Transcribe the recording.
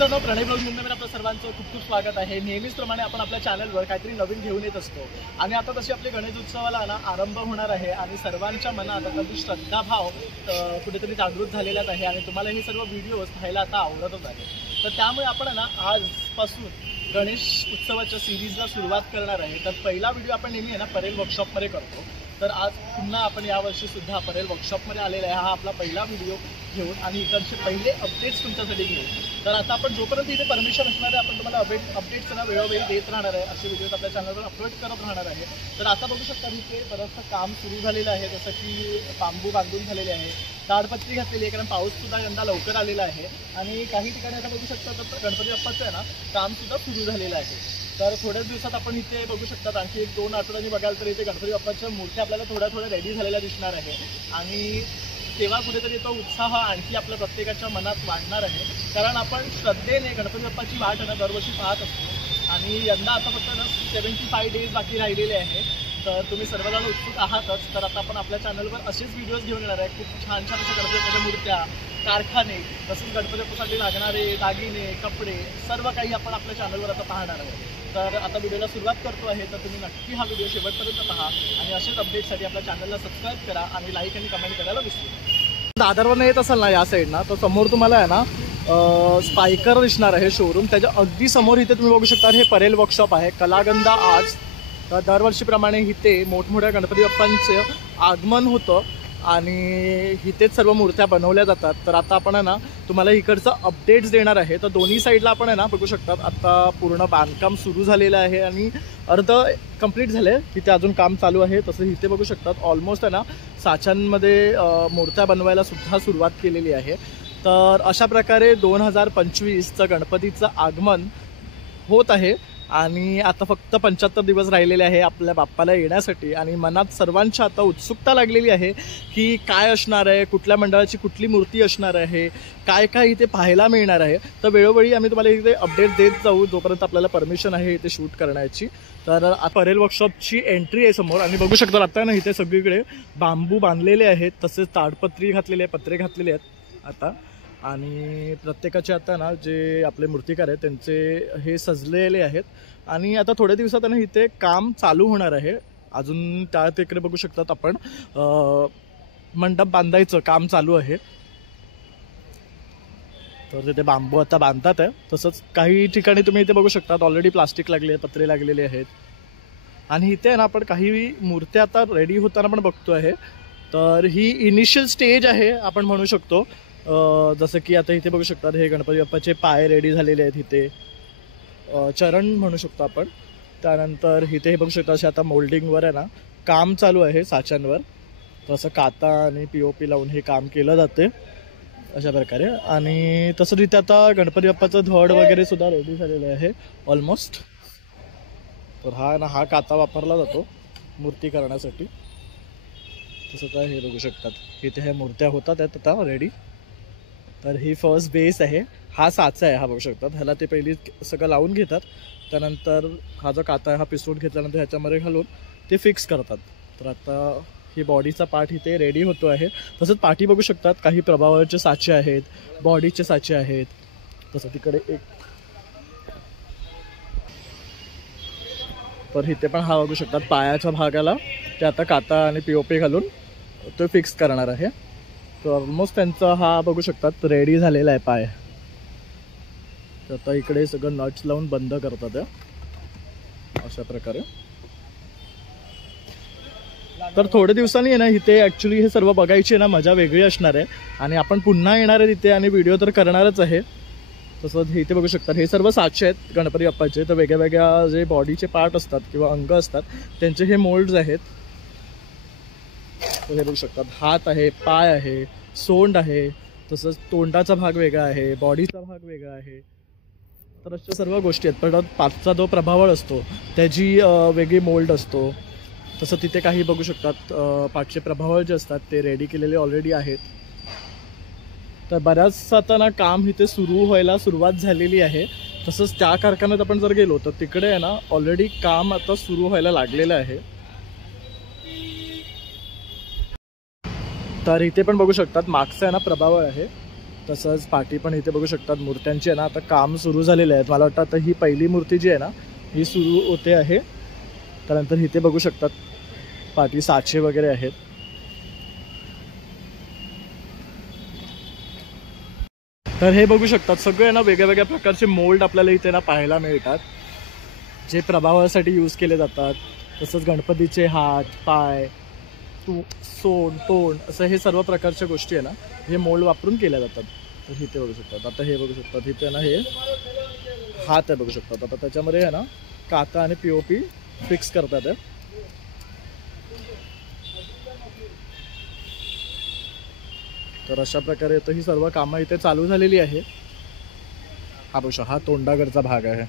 मित्रांनो, प्रणय ब्लॉग मध्ये आपल्या सर्वांचं खूप खूप स्वागत आहे। नेहमीच प्रमाणे आपण आपल्या चॅनलवर काहीतरी नवीन घेऊन येत असतो आणि आता तशी आपली गणेश उत्सवाला ना आरंभ होणार आहे आणि सर्वांच्या मनात आता ती श्रद्धाभाव कुठेतरी जागृत झालेलाच आहे आणि तुम्हाला हे सर्व व्हिडिओज पाहायला आता आवडतच आहे। तर त्यामुळे आपण ना आजपासून गणेश उत्सवाच्या सिरीजला सुरुवात करणार आहे। तर पहिला व्हिडिओ आपण नेहमी आहे ना परेल वर्कशॉपमध्ये करतो, तर आज पुन्हा आपण यावर्षी सुद्धा परेल वर्कशॉपमध्ये आलेला आहे। हा आपला पहिला व्हिडिओ घेऊन आणि इकडचे पहिले अपडेट्स तुमच्यासाठी घेऊ। तर आता आपण जोपर्यंत इथे परमिशन असणार आहे आपण तुम्हाला अपडेट्स ना वेळोवेळी देत राहणार आहे, असे व्हिडिओज आपल्या चॅनलवर अपलोड करत राहणार आहे। तर आता बघू शकता इथे बरंचसं काम सुरू झालेलं आहे, जसं की बांबू बांधून झालेले आहे, ताडपत्री घातलेली आहे, कारण पाऊससुद्धा यंदा लवकर आलेला आहे आणि काही ठिकाणी आता बघू शकता तर गणपती बाप्पाचं आहे ना कामसुद्धा सुरू झालेलं आहे। तर थोड्याच दिवसात आपण इथे बघू शकतात आणखी 1-2 आठवड्यांनी बघाल तर इथे गणपती बाप्पाच्या मूर्त्या आपल्याला थोड्या रेडी झालेल्या दिसणार आहे आणि तेव्हा कुठेतरी तो उत्साह आणखी आपल्या प्रत्येकाच्या मनात वाढणार आहे, कारण आपण श्रद्धेने गणपती बाप्पाची वाट ना दरवर्षी पाहत असतो आणि यंदा आता फक्त 75 डेज बाकी राहिलेले आहे। तर तुम्ही सर्वजण उत्सुक आहातच, तर आता आपण आपल्या चॅनलवर असेच व्हिडिओज घेऊन येणार आहे। खूप छान छान अशा गणपती बाप्पाच्या मूर्त्या, कारखाने, तसेच गणपती बाप्पासाठी लागणारे दागिने, कपडे सर्व काही आपण आपल्या चॅनलवर आता पाहणार आहोत। तर आता व्हिडिओला सुरुवात करतो आहे, तर तुम्ही नक्की हा व्हिडिओ शेवटपर्यंत पहा आणि असेच अपडेट्ससाठी आपल्या चॅनलला सबस्क्राईब करा आणि लाईक आणि कमेंट करायला विसरू नका। दादरवरून येत असाल ना या साईडना, तर समोर तुम्हाला आहे ना स्पायकर दिसणार आहे शोरूम, त्याच्या अगदी समोर इथे तुम्ही बघू शकता हे परेल वर्कशॉप आहे, कलागंधा आर्ट्स। तर दरवर्षीप्रमाणे इथे मोठमोठ्या गणपती बाप्पांचे आगमन होतं आणि इथेच सर्व मूर्त्या बनवल्या जातात। तर आता आपण आहे ना तुम्हाला इकडचं अपडेट्स देणार आहे। तर दोन्ही साईडला आपण आहे ना बघू शकतात आता पूर्ण बांधकाम सुरू झालेलं आहे आणि अर्ध कंप्लीट झाले, तिथे अजून काम चालू आहे। तसं इथे बघू शकतात ऑलमोस्ट आहे ना साच्यांमध्ये मूर्त्या बनवायला सुद्धा सुरुवात केलेली आहे। तर अशा प्रकारे 2025चं गणपतीचं आगमन होत आहे आणि आता फक्त 75 दिवस राहिलेले आहे आपल्या बाप्पाला येण्यासाठी आणि मनात सर्वांच्या आता उत्सुकता लागलेली आहे की काय असणार आहे, कुठल्या मंडळाची कुठली मूर्ती असणार आहे, काय काय इथे पाहायला मिळणार आहे। तर वेळोवेळी आम्ही तुम्हाला इथे अपडेट देत जाऊ जोपर्यंत आपल्याला परमिशन आहे इथे शूट करण्याची। तर परेल वर्कशॉपची एंट्री आहे समोर आणि बघू शकता आता ना इथे सगळीकडे बांबू बांधलेले आहेत, तसेच ताडपत्री घातलेले आहे, पत्रे घातलेले आहेत आता आणि प्रत्येकाचे आता ना जे आपले मूर्तिकार आहेत त्यांचे हे सजलेले आहेत आणि आता थोड्या दिवसात ना इथे काम चालू होणार आहे। अजून त्या तिकडे बघू शकतात आपण मंडप बांधायचं काम चालू आहे, तर तिथे बांबू आता बांधतात आहे। तसंच काही ठिकाणी तुम्ही इथे बघू शकतात ऑलरेडी प्लास्टिक लागले, पत्रे लागलेले आहेत आणि इथे ना आपण काही मूर्त्या आता रेडी होताना पण बघतो आहे। तर ही इनिशियल स्टेज आहे आपण म्हणू शकतो। जसं की आता इथे बघू शकतात हे गणपती बाप्पाचे पाय रेडी झालेले आहेत, इथे चरण म्हणू शकतो आपण। त्यानंतर इथे हे बघू शकता असे आता मोल्डिंगवर आहे ना काम चालू आहे साच्यांवर, तसं काता आणि POP लावून हे काम केलं जाते अशा प्रकारे। आणि तसं इथे आता गणपती बाप्पाचं धड वगैरे सुद्धा रेडी झालेलं आहे ऑलमोस्ट। तर हा काता वापरला जातो मूर्ती करण्यासाठी। तसं तर हे बघू शकतात इथे ह्या मूर्त्या होतात आहेत आता रेडी। तर ही फर्स्ट बेस आहे, हा साचा आहे, हा बघू शकतात। ह्याला ते पहिली सगळं लावून घेतात, त्यानंतर हा जो काता आहे हा पिसून घेतल्यानंतर ह्याच्यामध्ये घालून ते फिक्स करतात। तर आता ही बॉडीचा पार्ट इथे रेडी होतो आहे। तसंच पाठी बघू शकतात काही प्रभावाचे साचे आहेत, बॉडीचे साचे आहेत। तसं तिकडे एक तर इथे पण हा बघू शकतात पायाच्या भागाला ते आता काता आणि POP घालून तो फिक्स करणार आहे। तर ऑलमोस्ट त्यांचा हा बघू शकतात रेडी झालेला आहे पाय। तर आता इकडे सगळं नट्स लावून बंद करतात अशा प्रकारे। तर थोड्या दिवसांनी आहे ना इथे ॲक्च्युली हे सर्व बघायची ना मजा वेगळी असणार आहे आणि आपण पुन्हा येणार आहे तिथे आणि व्हिडिओ तर करणारच आहे। तसं इथे बघू शकतात हे सर्व साचे आहेत गणपती बाप्पाचे। तर वेगळ्या जे बॉडीचे पार्ट असतात किंवा अंग असतात त्यांचे हे मोल्ड्स आहेत। तर हे बघू शकतात हात आहे, पाय आहे, सोंड आहे, तसंच तोंडाचा भाग वेगळा आहे, बॉडीचा भाग वेगळा आहे। तर अशा सर्व गोष्टी आहेत। पण पाचचा जो प्रभावळ असतो त्याची वेगळी मोल्ड असतो। तसं तिथे काही बघू शकतात पाचचे प्रभावळ जे असतात ते रेडी केलेले ऑलरेडी आहेत। तर बऱ्याच आता ना काम इथे सुरू व्हायला सुरुवात झालेली आहे। तसंच त्या कारखान्यात आपण जर गेलो तर तिकडे आहे ना ऑलरेडी काम आता सुरू व्हायला लागलेलं आहे। तर इथे पण बघू शकतात मागचा आहे ना प्रभावळ आहे, तसंच पाठी पण इथे बघू शकतात मूर्त्यांची आहे ना आता काम सुरू झालेले आहेत. मला वाटतं आता ही पहिली मूर्ती जी आहे ना ही सुरू होते आहे. त्यानंतर इथे बघू शकतात पाठी साचे वगैरे आहेत. तर हे बघू शकतात सगळे ना वेगळ्या वेगळ्या प्रकारचे मोल्ड आपल्याला इथे ना पाहायला मिळतात जे प्रभावासाठी यूज केले जातात. तसंच गणपतीचे हात, पाय, सोंड, तोंड असं हे सर्व प्रकारच्या गोष्टी आहे ना हे मोल्ड वापरून केल्या जातात. तर इथे बघू शकतात. आता हे बघू शकतात इथे ना हे हात आहे बघू शकतात. आता त्याच्यामध्ये आहे ना काता आणि POP फिक्स करतात आहे. तर अशा प्रकारे तर ही सर्व कामं इथे चालू झालेली आहे. हा बघू शकता हा तोंडाकडचा भाग आहे.